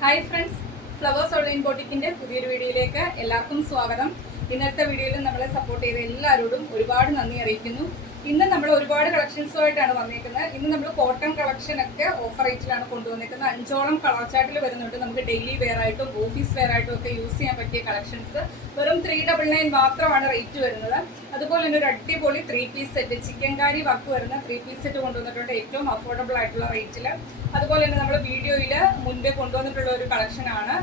Hi friends, flowers online ബോട്ടിക്കിന്റെ പുതിയൊരു വീഡിയോയിലേക്ക് എല്ലാവർക്കും സ്വാഗതം. ഇന്നത്തെ വീഡിയോയിൽ നമ്മളെ സപ്പോർട്ട് ചെയ്ത എല്ലാവരോടും ഒരുപാട് നന്ദി അറിയിക്കുന്നു. ഇന്ന് നമ്മൾ ഒരുപാട് കളക്ഷൻസുമായിട്ടാണ് വന്നിരിക്കുന്നത്. ഇന്ന് നമ്മൾ കോട്ടൺ കളക്ഷൻ ഒക്കെ ഓഫർ റേറ്റിലാണ് കൊണ്ടുവന്നിരിക്കുന്നത്. 5ഓളം കളർ ചാർട്ടിൽ വരുന്നുണ്ട്. നമുക്ക് ഡെയിലി വെയർ ആയിട്ടും ഓഫീസ് വെയർ ആയിട്ടും ഒക്കെ യൂസ് ചെയ്യാൻ പറ്റിയ കളക്ഷൻസ്. വെറും 399 മാത്രമാണ് റേറ്റ് വരുന്നത്. അതുപോലെ തന്നെ ഒരു അടിപൊളി 3 piece set, chicken curry work വരുന്ന 3 പീസ് സെറ്റ് കൊണ്ടുവന്നിട്ടുണ്ട് ഏറ്റവും അഫോർഡബിൾ ആയിട്ടുള്ള റേറ്റിൽ. അതുപോലെ തന്നെ നമ്മൾ വീഡിയോയിൽ മുൻപേ കൊണ്ടുവന്നിട്ടുള്ള ഒരു കളക്ഷനാണ്.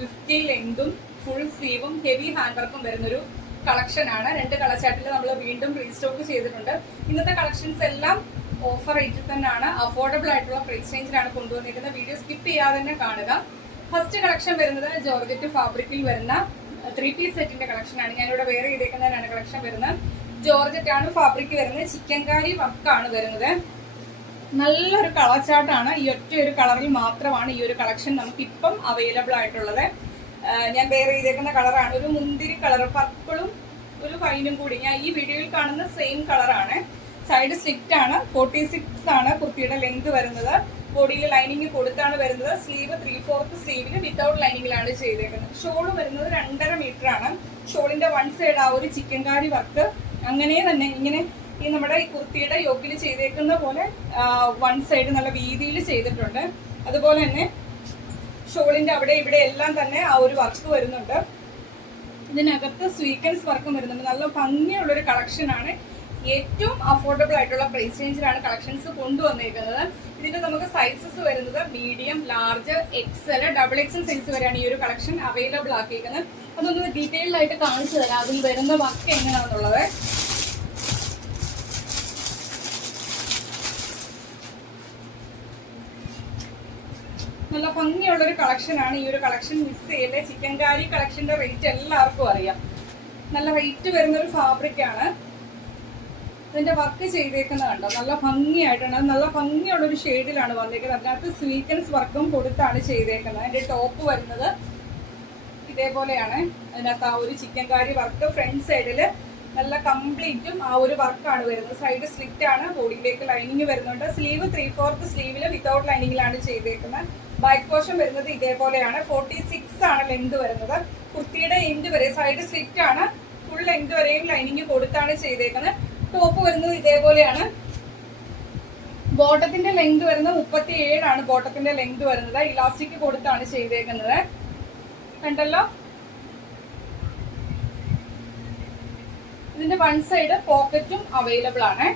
50 ലെങ്തും ഫുൾ സ്ലീവും ഹെവി ഹാൻഡ് വർക്കും വരുന്നൊരു കളക്ഷനാണ്. 2 കളർ ചാർട്ടിൽ നമ്മൾ വീണ്ടും റീസ്റ്റോക്ക് ചെയ്തിട്ടുണ്ട്. ഇന്നത്തെ കളക്ഷൻസ് എല്ലാം ഓഫർ റേറ്റിൽ തന്നെയാണ്, അഫോർഡബിൾ ആയിട്ടുള്ള പ്രൈസ് റേഞ്ചിലാണ് കൊണ്ടുവന്നിരിക്കുന്നത്. വീഡിയോ സ്കിപ്പ് ചെയ്യാതെ തന്നെ കാണുക. ഫസ്റ്റ് കളക്ഷൻ വരുന്നത് ജോർജറ്റ് ഫാബ്രിക്കിൽ വരുന്ന 3 പീസ് സെറ്റിന്റെ കളക്ഷനാണ്. ഞാനിവിടെ വേറെ ചെയ്തേക്കുന്നതിനാണ് കളക്ഷൻ വരുന്നത്. ജോർജറ്റ് ആണ് ഫാബ്രിക് വരുന്നത്. ചിക്കൻ കാരി വർക്കാണ് വരുന്നത്. നല്ലൊരു കളർ ചാർട്ടാണ്. ഈ ഒറ്റ ഒരു കളറിൽ മാത്രമാണ് ഈ ഒരു കളക്ഷൻ നമുക്കിപ്പം അവൈലബിൾ ആയിട്ടുള്ളത്. ഞാൻ വേറെ ചെയ്തേക്കുന്ന കളറാണ് ഒരു മുന്തിരി കളർ, പർപ്പിളും ഒരു വൈനും കൂടി. ഞാൻ ഈ വീഡിയോയിൽ കാണുന്ന സെയിം കളറാണ്. സൈഡ് സ്ലിറ്റ് ആണ്. 46 ആണ് കുർത്തിയുടെ ലെങ്ത് വരുന്നത്. ബോഡിയിൽ ലൈനിങ് കൊടുത്താണ് വരുന്നത്. സ്ലീവ് 3/4 സ്ലീവിൽ വിത്തൗട്ട് ലൈനിങ്ങിലാണ് ചെയ്തേക്കുന്നത്. ഷോള് വരുന്നത് 2.5 മീറ്റർ ആണ്. ഷോളിന്റെ വൺ സൈഡ് ആ ഒരു ചിക്കൻ കാരി വർക്ക് അങ്ങനെ തന്നെ ഇങ്ങനെ ഈ നമ്മുടെ ഈ കുർത്തിയുടെ യോക്കിൽ ചെയ്തേക്കുന്ന പോലെ വൺ സൈഡ് നല്ല വീതിയിൽ ചെയ്തിട്ടുണ്ട്. അതുപോലെ തന്നെ ഷോളിന്റെ അവിടെ ഇവിടെ എല്ലാം തന്നെ ആ ഒരു വർക്ക് വരുന്നുണ്ട്. ഇതിനകത്ത് സ്വീക്കൻസ് വർക്കും വരുന്നുണ്ട്. നല്ല ഭംഗിയുള്ളൊരു കളക്ഷനാണ്. ഏറ്റവും അഫോർഡബിൾ ആയിട്ടുള്ള പ്രൈസ് റേഞ്ചിലാണ് കളക്ഷൻസ് കൊണ്ടുവന്നിരിക്കുന്നത്. ഇതിന്റെ നമുക്ക് സൈസസ് വരുന്നത് medium, large, XL, XXL size വരെയാണ് ഈ ഒരു കളക്ഷൻ അവൈലബിൾ ആക്കിയിരിക്കുന്നത്. അതൊന്ന് ഡീറ്റെയിൽഡ് ആയിട്ട് കാണിച്ചു തരാം അതിൽ വരുന്ന വർക്ക് എങ്ങനെയാണെന്നുള്ളത്. നല്ല ഭംഗിയുള്ളൊരു കളക്ഷനാണ്. ഈ ഒരു കളക്ഷൻ മിസ് ചെയ്യല്ലേ. ചിക്കൻ കാരി കളക്ഷന്റെ റേറ്റ് എല്ലാവർക്കും അറിയാം. നല്ല റേറ്റ് വരുന്നൊരു ഫാബ്രിക്കാണ്. ഇതിന്റെ വർക്ക് ചെയ്തേക്കുന്നത് കണ്ടോ, നല്ല ഭംഗിയായിട്ടാണ്. നല്ല ഭംഗിയുള്ളൊരു ഷെയ്ഡിലാണ് വന്നേക്കുന്നത്. അതിനകത്ത് സ്വീക്കൻസ് വർക്കും കൊടുത്താണ് ചെയ്തേക്കുന്നത്. അതിന്റെ ടോപ്പ് വരുന്നത് ഇതേപോലെയാണ്. അതിനകത്ത് ആ ഒരു ചിക്കൻ കാരി വർക്ക് ഫ്രണ്ട് സൈഡില് നല്ല കംപ്ലീറ്റും ആ ഒരു വർക്കാണ് വരുന്നത്. സൈഡ് സ്ലിറ്റ് ആണ്. ബോഡിയിലേക്ക് ലൈനിങ് വരുന്നുണ്ട്. സ്ലീവ് 3/4 സ്ലീവില് വിത്തൗട്ട് ലൈനിങ്ങിലാണ് ചെയ്തേക്കുന്നത്. ബാക്ക് പോർഷൻ വരുന്നത് ഇതേപോലെയാണ്. 46 ആണ് ലെങ്ത് വരുന്നത്. കുർത്തിയുടെ എൻഡ് വരെ സൈഡ് സ്ലിറ്റ് ആണ്. ഫുൾ ലെങ്ത് വരെയും ലൈനിങ് കൊടുത്താണ് ചെയ്തേക്കുന്നത്. ടോപ്പ് വരുന്നത് ഇതേപോലെയാണ്. ബോട്ടത്തിന്റെ ലെങ്ത് വരുന്നത് 37 ആണ്. ബോട്ടത്തിന്റെ ലെങ്ത് വരുന്നത് ഇലാസ്റ്റിക് കൊടുത്താണ് ചെയ്തേക്കുന്നത്. കണ്ടല്ലോ. ഇതിന്റെ വൺ സൈഡ് പോക്കറ്റും അവൈലബിൾ ആണ്.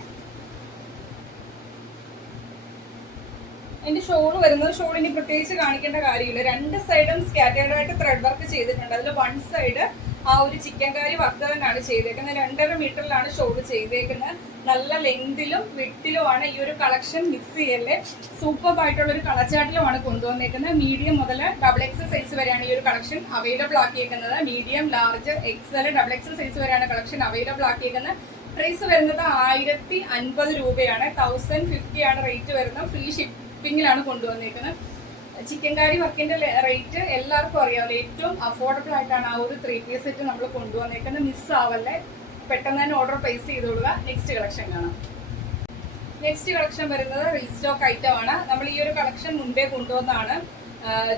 എന്റെ ഷോള് വരുന്നത്, ഷോളിന് പ്രത്യേകിച്ച് കാണിക്കേണ്ട കാര്യമില്ല. 2 സൈഡും സ്കാറ്റേർഡ് ആയിട്ട് ത്രെഡ് വർക്ക് ചെയ്തിട്ടുണ്ട്. അതിൽ വൺ സൈഡ് ആ ഒരു ചിക്കൻ കാരി വർക്ക് തന്നെയാണ് ചെയ്തേക്കുന്നത്. 2.5 മീറ്ററിലാണ് ഷോള് ചെയ്തേക്കുന്നത്. നല്ല ലെങ്തിലും വിട്ടിലുമാണ് ഈ ഒരു കളക്ഷൻ. മിസ് ചെയ്യല്ലേ. സൂപ്പർ ആയിട്ടുള്ള ഒരു കളർ ചാർട്ടിലുമാണ് കൊണ്ടുവന്നേക്കുന്നത്. മീഡിയം മുതൽ XXL സൈസ് വരെയാണ് ഈ ഒരു കളക്ഷൻ അവൈലബിൾ ആക്കിയേക്കുന്നത്. Medium, large, XL, XXL size വരെയാണ് കളക്ഷൻ അവൈലബിൾ ആക്കിയേക്കുന്നത്. പ്രൈസ് വരുന്നത് 1050 രൂപയാണ്. 1050 ആണ് റേറ്റ് വരുന്നത്. ഫ്രീ ഷിപ്പിങ്ങിലാണ് കൊണ്ടുവന്നേക്കുന്നത്. ചിക്കൻ കാരി വർക്കിന്റെ റേറ്റ് എല്ലാവർക്കും അറിയാമല്ലോ. ഏറ്റവും അഫോർഡബിൾ ആയിട്ടാണ് ആ ഒരു 3 പീസ് സെറ്റ് നമ്മൾ കൊണ്ടുവന്നേക്കുന്നത്. മിസ് ആവല്ലേ. പെട്ടെന്ന് തന്നെ ഓർഡർ പ്ലേസ് ചെയ്തോളുക. നെക്സ്റ്റ് കളക്ഷൻ കാണാം. നെക്സ്റ്റ് കളക്ഷൻ വരുന്നത് റീസ്റ്റോക്ക് ഐറ്റം ആണ്. നമ്മൾ ഈ ഒരു കളക്ഷൻ മുൻപേ കൊണ്ടുവന്നതാണ്.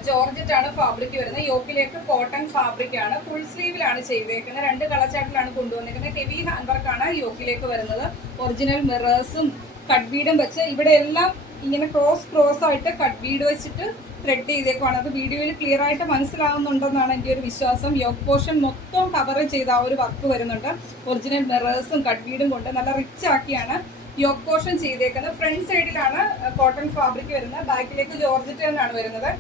ജോർജറ്റ് ആണ് ഫാബ്രിക് വരുന്നത്. യോക്കിലേക്ക് കോട്ടൺ ഫാബ്രിക് ആണ്. ഫുൾ സ്ലീവിലാണ് ചെയ്തേക്കുന്നത്. 2 കളർ ചാർട്ടിലാണ് കൊണ്ടുവന്നിരിക്കുന്നത്. ഹെവി ഹാൻഡ് വർക്കാണ് യോക്കിലേക്ക് വരുന്നത്. ഒറിജിനൽ മിറേഴ്സും കട്ട് ബീഡും വെച്ച് ഇവിടെ എല്ലാം ഇങ്ങനെ ക്രോസ് ആയിട്ട് കട്ട് ബീഡ് വെച്ചിട്ട് ത്രെഡ് ചെയ്തേക്കുവാണ്. അത് വീഡിയോയിൽ ക്ലിയർ ആയിട്ട് മനസ്സിലാവുന്നുണ്ടെന്നാണ് എൻ്റെ ഒരു വിശ്വാസം. യോക്ക് പോർഷൻ മൊത്തം കവർ ചെയ്ത ആ ഒരു വർക്ക് വരുന്നുണ്ട്. ഒറിജിനൽ മിറേഴ്സും കട്ട് ബീഡും കൊണ്ട് നല്ല റിച്ച് ആക്കിയാണ് യോക്ക് പോർഷൻ ചെയ്തേക്കുന്നത്. ഫ്രണ്ട് സൈഡിലാണ് കോട്ടൺ ഫാബ്രിക് വരുന്നത്. ബാക്കിലേക്ക് ജോർജറ്റ് തന്നെയാണ് വരുന്നത്.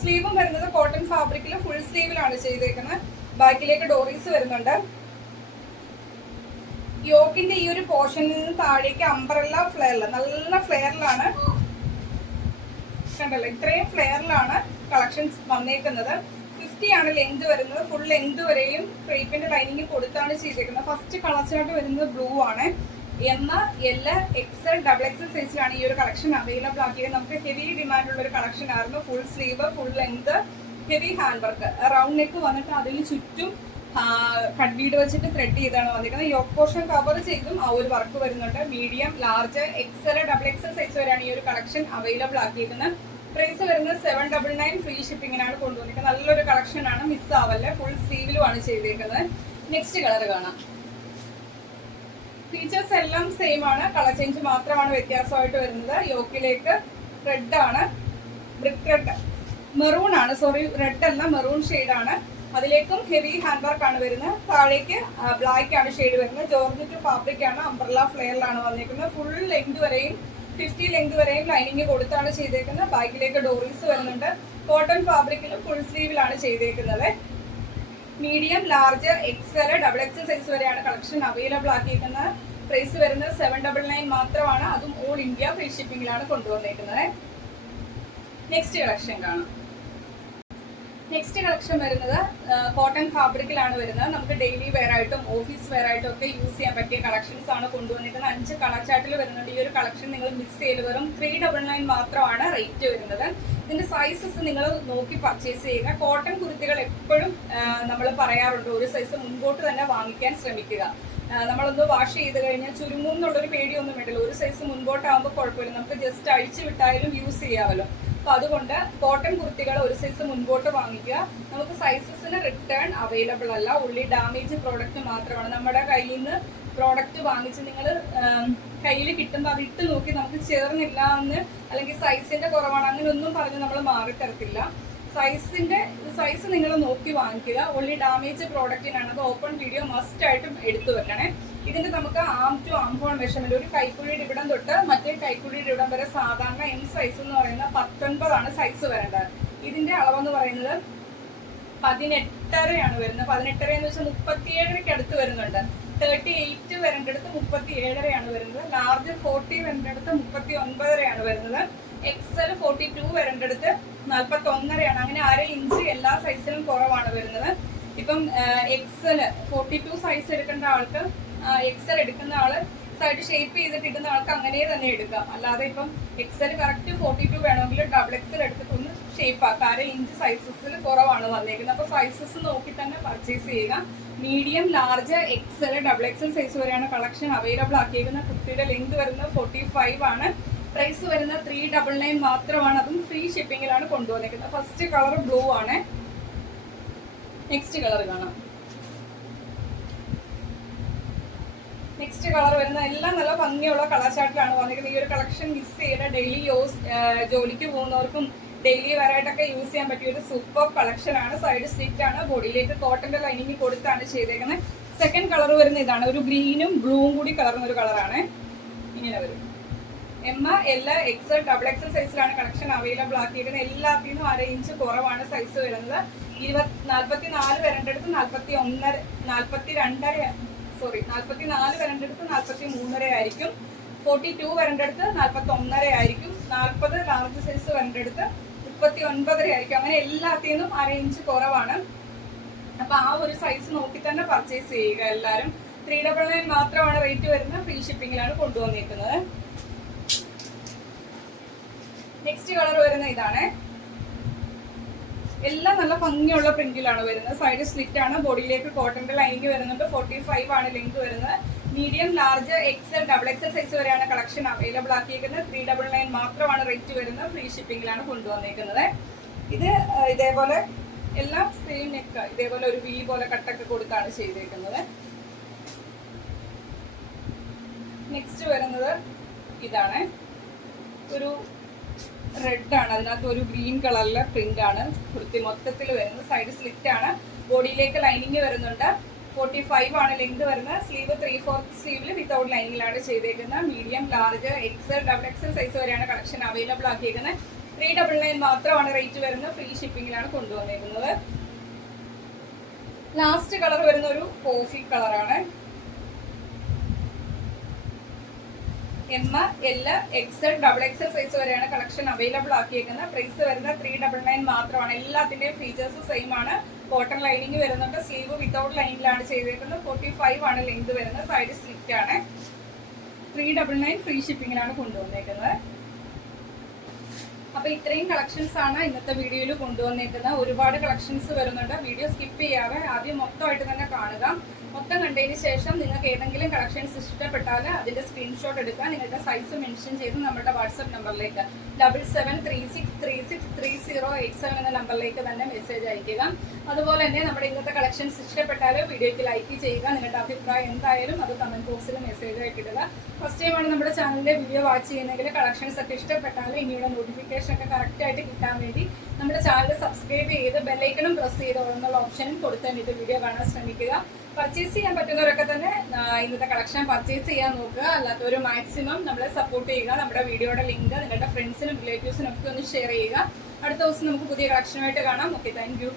സ്ലീവും വരുന്നത് കോട്ടൺ ഫാബ്രിക്കിൽ ഫുൾ സ്ലീവിലാണ് ചെയ്തേക്കുന്നത്. ബാക്കിലേക്ക് ഡോറീസ് വരുന്നുണ്ട്. യോക്കിന്റെ ഈ ഒരു പോർഷനിൽ നിന്ന് താഴേക്ക് അംബ്രല്ല ഫ്ലെയറിൽ, നല്ല ഫ്ലെയറിലാണ്. കണ്ടല്ലോ, ഇത്രയും ഫ്ലെയറിലാണ് കളക്ഷൻസ് വന്നേക്കുന്നത്. 50 ആണ് ലെങ്ത് വരുന്നത്. ഫുൾ ലെങ്ത് വരെയും ക്രേപ്പിന്റെ ലൈനിങ് കൊടുത്താണ് ചെയ്തേക്കുന്നത്. ഫസ്റ്റ് കളർ ചാർട്ട് വരുന്നത് ബ്ലൂ ആണ്. എന്നാൽ എല്ലാ XL, XXL സൈസിലാണ് ഈ ഒരു കളക്ഷൻ അവൈലബിൾ ആക്കിയത്. നമുക്ക് ഹെവി ഡിമാൻഡ് ഉള്ള ഒരു കളക്ഷൻ ആയിരുന്നു. Full sleeve, full length, heavy hand work, round neck വന്നിട്ട് അതിന് ചുറ്റും കട്ട് ബീഡ് വെച്ചിട്ട് ത്രെഡ് ചെയ്താണ് വന്നിരിക്കുന്നത്. യോക്ക് പോർഷൻ കവർ ചെയ്തും ആ ഒരു വർക്ക് വരുന്നുണ്ട്. Medium, large, XL, XXL size വരെയാണ് ഈ ഒരു കളക്ഷൻ അവൈലബിൾ ആക്കിയിരിക്കുന്നത്. പ്രൈസ് വരുന്നത് 799 ഫ്രീ ഷിപ്പിങ്ങിനാണ് കൊണ്ടുവന്നിരിക്കുന്നത്. നല്ലൊരു കളക്ഷൻ ആണ്, മിസ് ആവല്ലേ. ഫുൾ സ്ലീവിലുമാണ് ചെയ്തേക്കുന്നത്. നെക്സ്റ്റ് കളർ കാണാം. ഫീച്ചേഴ്സ് എല്ലാം സെയിം ആണ്, കളർ ചേഞ്ച് മാത്രമാണ് വ്യത്യാസമായിട്ട് വരുന്നത്. യോക്കിലേക്ക് റെഡ് ആണ്, ബ്രിക്ക് റെഡ്, മെറൂൺ ആണ്, സോറി റെഡ് അല്ല മെറൂൺ ഷെയ്ഡാണ്. അതിലേക്കും ഹെവി ഹാൻഡ് വർക്ക് ആണ് വരുന്നത്. താഴേക്ക് ബ്ലാക്ക് ആണ് ഷെയ്ഡ് വരുന്നത്. ജോർജറ്റ് ഫാബ്രിക് ആണ്, അംബ്രല ഫ്ലെയറിലാണ് വന്നിരിക്കുന്നത്. ഫുൾ ലെങ്ത് വരെയും 50 ലെങ്ത് വരെയും ലൈനിങ് കൊടുത്താണ് ചെയ്തേക്കുന്നത്. ബാക്കിലേക്ക് ഡോറീസ് വരുന്നുണ്ട്. കോട്ടൺ ഫാബ്രിക്കിൽ ഫുൾ സ്ലീവിലാണ് ചെയ്തേക്കുന്നത്. Medium, large, XL, double XL size വരെയാണ് കളക്ഷൻ അവൈലബിൾ ആക്കിയിരിക്കുന്നത്. പ്രൈസ് വരുന്നത് 799 മാത്രമാണ്. അതും ഓൾ ഇന്ത്യ ഫ്രീ ഷിപ്പിംഗിലാണ് കൊണ്ടുവന്നേക്കുന്നത്. നെക്സ്റ്റ് കളക്ഷൻ കാണാം. നെക്സ്റ്റ് കളക്ഷൻ വരുന്നത് കോട്ടൺ ഫാബ്രിക്കിലാണ് വരുന്നത്. നമുക്ക് ഡെയിലി വെയർ ആയിട്ടും ഓഫീസ് വെയർ ആയിട്ടും ഒക്കെ യൂസ് ചെയ്യാൻ പറ്റിയ കളക്ഷൻസ് ആണ് കൊണ്ടുവന്നിരിക്കുന്നത്. 5 കളർ ചാർട്ടിൽ വരുന്നുണ്ട്. ഈ ഒരു കളക്ഷൻ നിങ്ങൾ മിസ് ചെയ്ത് വെറും 399 മാത്രമാണ് റേറ്റ് വരുന്നത്. ഇതിന്റെ സൈസസ് നിങ്ങൾ നോക്കി പർച്ചേസ് ചെയ്യുക. കോട്ടൺ കുർത്തികൾ എപ്പോഴും നമ്മൾ പറയാറുണ്ട്, ഒരു സൈസ് മുൻപോട്ട് തന്നെ വാങ്ങിക്കാൻ ശ്രമിക്കുക. നമ്മളൊന്ന് വാഷ് ചെയ്ത് കഴിഞ്ഞാൽ ചുരുങ്ങും എന്നുള്ളൊരു പേടിയൊന്നും വേണ്ടല്ലോ. ഒരു സൈസ് മുൻപോട്ടാകുമ്പോൾ കുഴപ്പമില്ല, നമുക്ക് ജസ്റ്റ് അഴിച്ചു വിട്ടായാലും യൂസ് ചെയ്യാമല്ലോ. അപ്പൊ അതുകൊണ്ട് കോട്ടൺ കുർത്തികൾ ഒരു സൈസ് മുൻപോട്ട് വാങ്ങിക്കുക. നമുക്ക് സൈസസിന് റിട്ടേൺ അവൈലബിൾ അല്ല, ഉള്ളി ഡാമേജ് പ്രോഡക്റ്റ് മാത്രമാണ്. നമ്മുടെ കയ്യിൽ നിന്ന് പ്രോഡക്റ്റ് വാങ്ങിച്ച് നിങ്ങൾ കയ്യിൽ കിട്ടുമ്പോൾ അത് ഇട്ട് നോക്കി നമുക്ക് ചേർന്നില്ല എന്ന്, അല്ലെങ്കിൽ സൈസിന്റെ കുറവാണ് അങ്ങനെ ഒന്നും പറഞ്ഞ് നമ്മൾ മാറിത്തരത്തില്ല. സൈസ് നിങ്ങൾ നോക്കി വാങ്ങിക്കുക. ഉള്ളി ഡാമേജ് പ്രോഡക്റ്റിനാണ്. അത് ഓപ്പൺ വീഡിയോ മസ്റ്റ് ആയിട്ടും എടുത്തു വെക്കണേ. ഇതിന്റെ നമുക്ക് ആം ടു ആം ഹോൾ മെഷർമെന്റ്, ഒരു കൈക്കുഴിയുടെ ഇവിടം തൊട്ട് മറ്റേ കൈക്കുഴിയുടെ ഇവിടം വരെ സാധാരണ എം സൈസ് എന്ന് പറയുന്നത് 19 സൈസ് വരേണ്ടത്. ഇതിന്റെ അളവെന്ന് പറയുന്നത് 18.5 വരുന്നത്. 18 എന്ന് വെച്ചാൽ 37 അടുത്ത് വരുന്നുണ്ട്. 38 വരേണ്ടടുത്ത് 37 വരുന്നത്. ലാർജ് 40 വരേണ്ടടുത്ത് 39 വരുന്നത്. എക്സൽ 42 വരേണ്ടടുത്ത് 41 അങ്ങനെ 1/2 ഇഞ്ച് എല്ലാ സൈസിലും കുറവാണ് വരുന്നത്. ഇപ്പം എക്സൽ 42 സൈസ് എടുക്കേണ്ട ആൾക്ക്, എക്സൽ എടുക്കുന്ന ആള് സൈഡ് ഷേപ്പ് ചെയ്തിട്ട് ഇടുന്ന ആൾക്ക് അങ്ങനെ തന്നെ എടുക്കാം. അല്ലാതെ ഇപ്പം എക്സൽ കറക്റ്റ് 42 വേണമെങ്കിൽ ഡബിൾ എക്സൽ എടുത്തിട്ട് ഒന്ന് ഷേപ്പ് ആക്കാം. 1/2 ഇഞ്ച് സൈസസിൽ കുറവാണ് വന്നേക്കുന്നത്. അപ്പൊ സൈസസ് നോക്കി തന്നെ പർച്ചേസ് ചെയ്യുക. Medium, large, XL, double XL size വരെയാണ് കളക്ഷൻ അവൈലബിൾ ആക്കിയിരിക്കുന്നത്. കുട്ടിയുടെ ലെങ്ത് വരുന്നത് 45 ആണ്. പ്രൈസ് വരുന്നത് 399 മാത്രമാണ്. അതും ഫ്രീ ഷിപ്പിംഗിലാണ് കൊണ്ടുവന്നിരിക്കുന്നത്. ഫസ്റ്റ് കളർ ബ്ലൂ ആണ്. നെക്സ്റ്റ് കളർ കാണാം. നെക്സ്റ്റ് കളർ വരുന്ന എല്ലാം നല്ല ഭംഗിയുള്ള കളർ ചാർട്ടിലാണ് വന്നിരിക്കുന്നത്. ഈ ഒരു കളക്ഷൻ മിസ് ചെയ്ത ഡെയിലി ജോലിക്ക് പോകുന്നവർക്കും ഡെയിലി വെയറായിട്ടൊക്കെ യൂസ് ചെയ്യാൻ പറ്റിയ ഒരു സൂപ്പർ കളക്ഷൻ ആണ്. സൈഡ് സ്ലിറ്റ് ആണ്, ബോഡിയിലേക്ക് കോട്ടന്റെ ലൈനിങ് കൊടുത്താണ് ചെയ്തേക്കുന്നത്. സെക്കൻഡ് കളർ വരുന്ന ഇതാണ്, ഒരു ഗ്രീനും ബ്ലൂവും കൂടി കലർന്ന ഒരു കളറാണ്. ഇങ്ങനെ വരും. M, L, XL, double XL സൈസിലാണ് കളക്ഷൻ അവൈലബിൾ ആക്കിയിരിക്കുന്നത്. എല്ലാത്തിനും 1/2 ഇഞ്ച് കുറവാണ് സൈസ് വരുന്നത്. 44 വരേണ്ടടുത്ത് 44 വരേണ്ടടുത്ത് 43 ആയിരിക്കും. 42 വരേണ്ടടുത്ത് 41 ആയിരിക്കും. 40 ലാർജ് സൈസ് വരേണ്ടടുത്ത് 39 ആയിരിക്കും. അങ്ങനെ എല്ലാത്തിനും 1/2 ഇഞ്ച് കുറവാണ്. അപ്പൊ ആ ഒരു സൈസ് നോക്കി തന്നെ പർച്ചേസ് ചെയ്യുക എല്ലാവരും. 399 മാത്രമാണ് റേറ്റ് വരുന്നത്. ഫ്രീ ഷിപ്പിംഗിലാണ് കൊണ്ടുവന്നിരിക്കുന്നത്. നെക്സ്റ്റ് കളർ വരുന്ന ഇതാണ്. എല്ലാം നല്ല ഭംഗിയുള്ള പ്രിന്റിലാണ് വരുന്നത്. സൈഡ് സ്ലിറ്റ് ആണ്, ബോഡിയിലേക്ക് കോട്ടന്റെ ലൈനിങ് വരുന്നുണ്ട്. 45 ആണ് ലെങ്ത് വരുന്നത്. Medium, large, XL, double XL size വരെയാണ് കളക്ഷൻ അവൈലബിൾ ആക്കിയിരിക്കുന്നത്. 399 മാത്രമാണ് റേറ്റ് വരുന്നത്. ഫ്രീ ഷിപ്പിംഗിലാണ് കൊണ്ടുവന്നിരിക്കുന്നത്. ഇത് ഇതേപോലെ എല്ലാം സെയിം നെക്ക്, ഇതേപോലെ ഒരു വി പോലെ കട്ടൊക്കെ കൊടുത്താണ് ചെയ്തേക്കുന്നത്. നെക്സ്റ്റ് വരുന്നത് ഇതാണ്, ഒരു റെഡ് ആണ്, അതിനകത്ത് ഒരു ഗ്രീൻ കളറിലെ പ്രിന്റ് ആണ് കുർത്തി മൊത്തത്തിൽ വരുന്നത്. സൈഡ് സ്ലിറ്റ് ആണ്, ബോഡിയിലേക്ക് ലൈനിങ് വരുന്നുണ്ട്. 45 ആണ് ലെങ്ത് വരുന്നത്. സ്ലീവ് 3/4 സ്ലീവിൽ വിത്തൗട്ട് ലൈനിങ്ങിലാണ് ചെയ്തേക്കുന്നത്. Medium, large, XL, double XL size വരെയാണ് കളക്ഷൻ അവൈലബിൾ ആക്കിയിരിക്കുന്നത്. 399 മാത്രമാണ് റേറ്റ് വരുന്നത്. ഫ്രീ ഷിപ്പിംഗിലാണ് കൊണ്ടുവന്നിരിക്കുന്നത്. ലാസ്റ്റ് കളർ വരുന്ന ഒരു കോഫി കളറാണ്. M, L, XL, double XL size വരെയാണ് കളക്ഷൻ അവൈലബിൾ ആക്കിയേക്കുന്നത്. പ്രൈസ് വരുന്നത് 399 മാത്രമാണ്. എല്ലാത്തിന്റെയും ഫീച്ചേഴ്സ് സെയിം ആണ്. കോട്ടൺ ലൈനിങ് വരുന്നുണ്ട്. സ്ലീവ് വിത്തൗട്ട് ലൈനിങ്ങിലാണ് ചെയ്തേക്കുന്നത്. 45 ആണ് ലെങ്ത് വരുന്നത്. സൈഡ് സ്ലിറ്റ് ആണ്. 399 ഫ്രീ ഷിപ്പിംഗിലാണ് കൊണ്ടുവന്നേക്കുന്നത്. അപ്പൊ ഇത്രയും കളക്ഷൻസ് ആണ് ഇന്നത്തെ വീഡിയോയിൽ കൊണ്ടുവന്നേക്കുന്നത്. ഒരുപാട് കളക്ഷൻസ് വരുന്നുണ്ട്. വീഡിയോ സ്കിപ്പ് ചെയ്യാതെ ആദ്യം മൊത്തമായിട്ട് തന്നെ കാണുക. മൊത്തം കണ്ടതിന് ശേഷം നിങ്ങൾക്ക് ഏതെങ്കിലും കളക്ഷൻസ് ഇഷ്ടപ്പെട്ടാൽ അതിന്റെ സ്ക്രീൻഷോട്ട് എടുക്കുക. നിങ്ങളുടെ സൈസ് മെൻഷൻ ചെയ്ത് നമ്മുടെ വാട്സപ്പ് നമ്പറിലേക്ക് 7736363087 എന്ന നമ്പറിലേക്ക് തന്നെ മെസ്സേജ് അയക്കുക. അതുപോലെ തന്നെ നമ്മുടെ ഇന്നത്തെ കളക്ഷൻസ് ഇഷ്ടപ്പെട്ടാൽ വീഡിയോയ്ക്ക് ലൈക്ക് ചെയ്യുക. നിങ്ങളുടെ അഭിപ്രായം എന്തായാലും അത് കമന്റ് ബോക്സിൽ മെസ്സേജ് ആയിട്ട് ഇടുക. ഫസ്റ്റ് ടൈമാണ് നമ്മുടെ ചാനലിലെ വീഡിയോ വാച്ച് ചെയ്യുന്നതെങ്കിൽ കളക്ഷൻസ് ഒക്കെ ഇഷ്ടപ്പെട്ടാൽ ഇനിയുള്ള നോട്ടിഫിക്കേഷൻ ഒക്കെ കറക്റ്റായിട്ട് കിട്ടാൻ വേണ്ടി നമ്മുടെ ചാനൽ സബ്സ്ക്രൈബ് ചെയ്ത് ബെല്ലൈക്കണും പ്രസ് ചെയ്ത് എന്നുള്ള ഓപ്ഷനും കൊടുത്താൽ ഇത് വീഡിയോ കാണാൻ ശ്രമിക്കുക. പർച്ചേസ് ചെയ്യാൻ പറ്റുന്നവരൊക്കെ തന്നെ ഇന്നത്തെ കളക്ഷൻ പർച്ചേസ് ചെയ്യാൻ നോക്കുക. അല്ലാത്തവർ മാക്സിമം നമ്മളെ സപ്പോർട്ട് ചെയ്യുക. നമ്മുടെ വീഡിയോയുടെ ലിങ്ക് നിങ്ങളുടെ ഫ്രണ്ട്സിനും റിലേറ്റീവ്സിനും ഒക്കെ ഒന്ന് ഷെയർ ചെയ്യുക. അടുത്ത ദിവസം നമുക്ക് പുതിയ കളക്ഷനുമായിട്ട് കാണാം. Okay, thank you.